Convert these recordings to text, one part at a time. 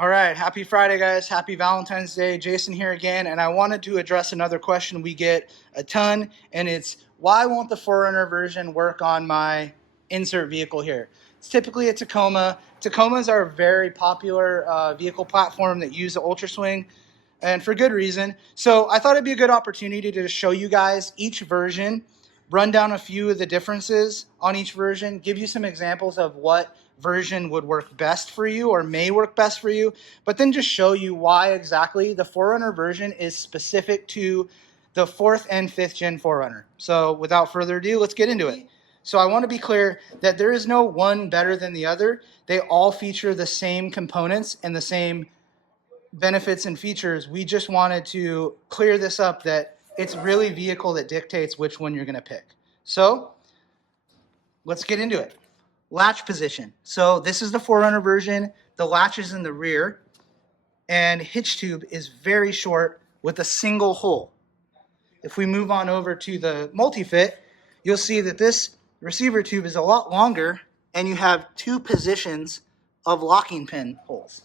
All right, happy Friday, guys. Happy Valentine's Day. Jason here again, and I wanted to address another question we get a ton, and it's why won't the 4Runner version work on my insert vehicle here? It's typically a Tacoma. Tacomas are a very popular vehicle platform that use the UltraSwing, and for good reason. So I thought it'd be a good opportunity to show you guys each version, run down a few of the differences on each version, give you some examples of what version would work best for you or may work best for you, but then just show you why exactly the 4Runner version is specific to the 4th and 5th gen 4Runner. So without further ado, let's get into it. So I want to be clear that there is no one better than the other. They all feature the same components and the same benefits and features. We just wanted to clear this up that it's really vehicle that dictates which one you're going to pick. So let's get into it. Latch position. So this is the 4Runner version. The latch is in the rear, and hitch tube is very short with a single hole. If we move on over to the MultiFit, you'll see that this receiver tube is a lot longer, and you have 2 positions of locking pin holes.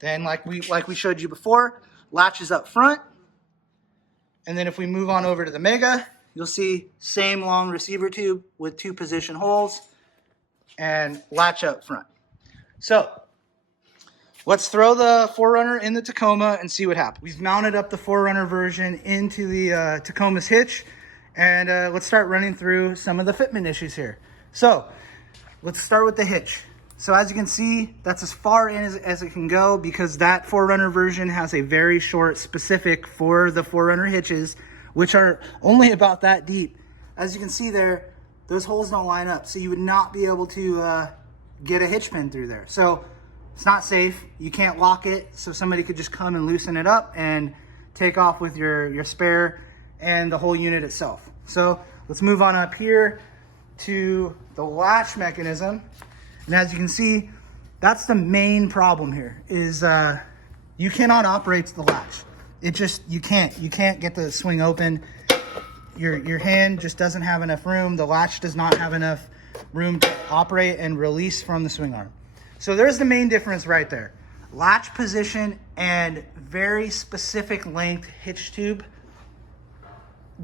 Then, like we showed you before, latch is up front. And then if we move on over to the Mega, you'll see same long receiver tube with 2 position holes and latch up front. So let's throw the 4Runner in the Tacoma and see what happens. We've mounted up the 4Runner version into the Tacoma's hitch, and let's start running through some of the fitment issues here. So let's start with the hitch. So as you can see, that's as far in as it can go because that 4Runner version has a very short specific for the 4Runner hitches, which are only about that deep. As you can see there, those holes don't line up, so you would not be able to get a hitch pin through there. So it's not safe. You can't lock it, so somebody could just come and loosen it up and take off with your spare and the whole unit itself. So let's move on up here to the latch mechanism. And as you can see, that's the main problem here is you cannot operate the latch. You can't get the swing open. Your hand just doesn't have enough room. The latch does not have enough room to operate and release from the swing arm. So there's the main difference right there. Latch position and very specific length hitch tube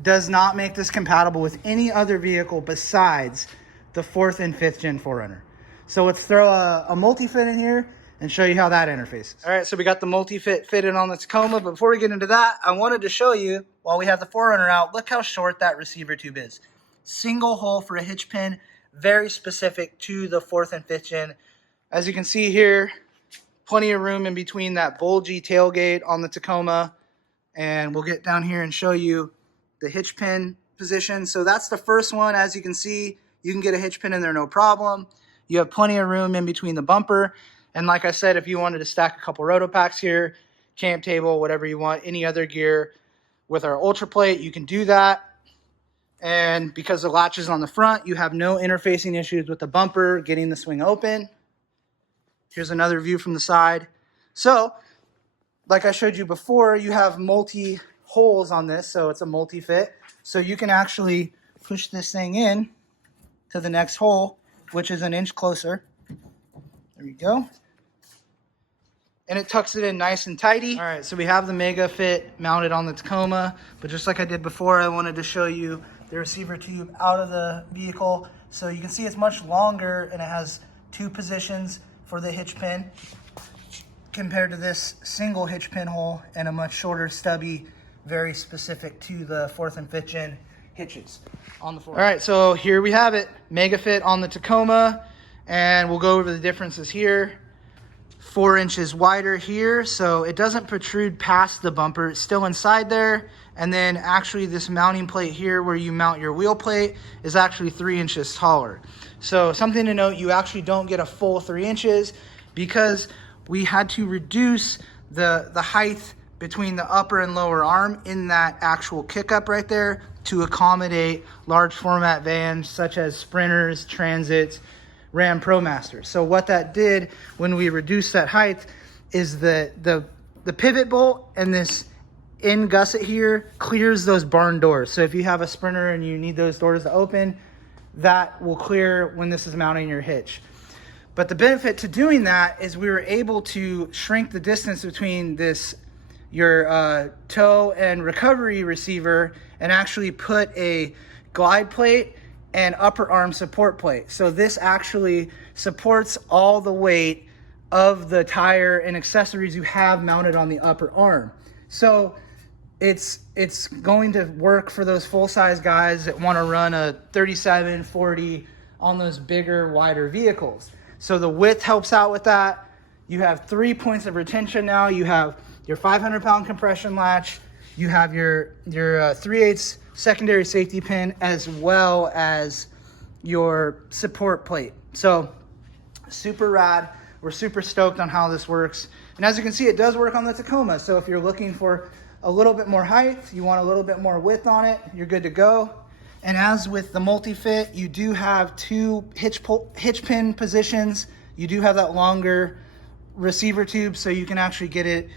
does not make this compatible with any other vehicle besides the 4th and 5th gen 4Runner. So let's throw a MultiFit in here and show you how that interfaces. All right, so we got the MultiFit fitted on the Tacoma. But before we get into that, I wanted to show you, while we have the 4Runner out, look how short that receiver tube is. Single hole for a hitch pin, very specific to the 4th and 5th gen. As you can see here, plenty of room in between that bulgy tailgate on the Tacoma. And we'll get down here and show you the hitch pin position. So that's the first one. As you can see, you can get a hitch pin in there no problem. You have plenty of room in between the bumper. And like I said, if you wanted to stack a couple roto packs here, camp table, whatever you want, any other gear with our Ultra plate, you can do that. And because the latch is on the front, you have no interfacing issues with the bumper getting the swing open. Here's another view from the side. So, like I showed you before, you have multi holes on this, so it's a MultiFit. So you can actually push this thing in to the next hole, which is an inch closer. There we go. And it tucks it in nice and tidy. All right, so we have the MegaFit mounted on the Tacoma, but just like I did before, I wanted to show you the receiver tube out of the vehicle. So you can see it's much longer and it has 2 positions for the hitch pin compared to this single hitch pin hole and a much shorter stubby, very specific to the 4th and 5th gen hitches on the 4Runner. All right, so here we have it, MegaFit on the Tacoma, and we'll go over the differences here. 4 inches wider here, so it doesn't protrude past the bumper. It's still inside there. And then actually this mounting plate here where you mount your wheel plate is actually 3 inches taller. So something to note, you actually don't get a full 3 inches because we had to reduce the height between the upper and lower arm in that actual kick-up right there to accommodate large format vans such as Sprinters, Transits, Ram ProMasters. So what that did when we reduced that height is the pivot bolt and this end gusset here clears those barn doors. So if you have a Sprinter and you need those doors to open, that will clear when this is mounting your hitch. But the benefit to doing that is we were able to shrink the distance between your toe and recovery receiver and actually put a glide plate and upper arm support plate. So this actually supports all the weight of the tire and accessories you have mounted on the upper arm. So it's going to work for those full-size guys that want to run a 37, 40 on those bigger, wider vehicles. So the width helps out with that. You have 3 points of retention now. You have your 500-pound compression latch. You have your 3/8 secondary safety pin, as well as your support plate. So super rad. We're super stoked on how this works. And as you can see, it does work on the Tacoma. So if you're looking for a little bit more height, you want a little bit more width on it, you're good to go. And as with the MultiFit, you do have 2 hitch pin positions. You do have that longer receiver tube, so you can actually get it,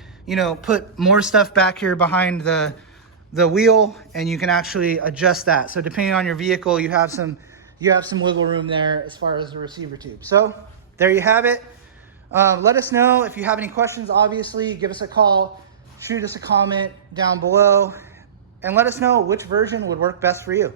put more stuff back here behind the wheel, and you can actually adjust that. So depending on your vehicle, you have some wiggle room there as far as the receiver tube. So there you have it. Let us know if you have any questions. Obviously, give us a call, shoot us a comment down below, and let us know which version would work best for you.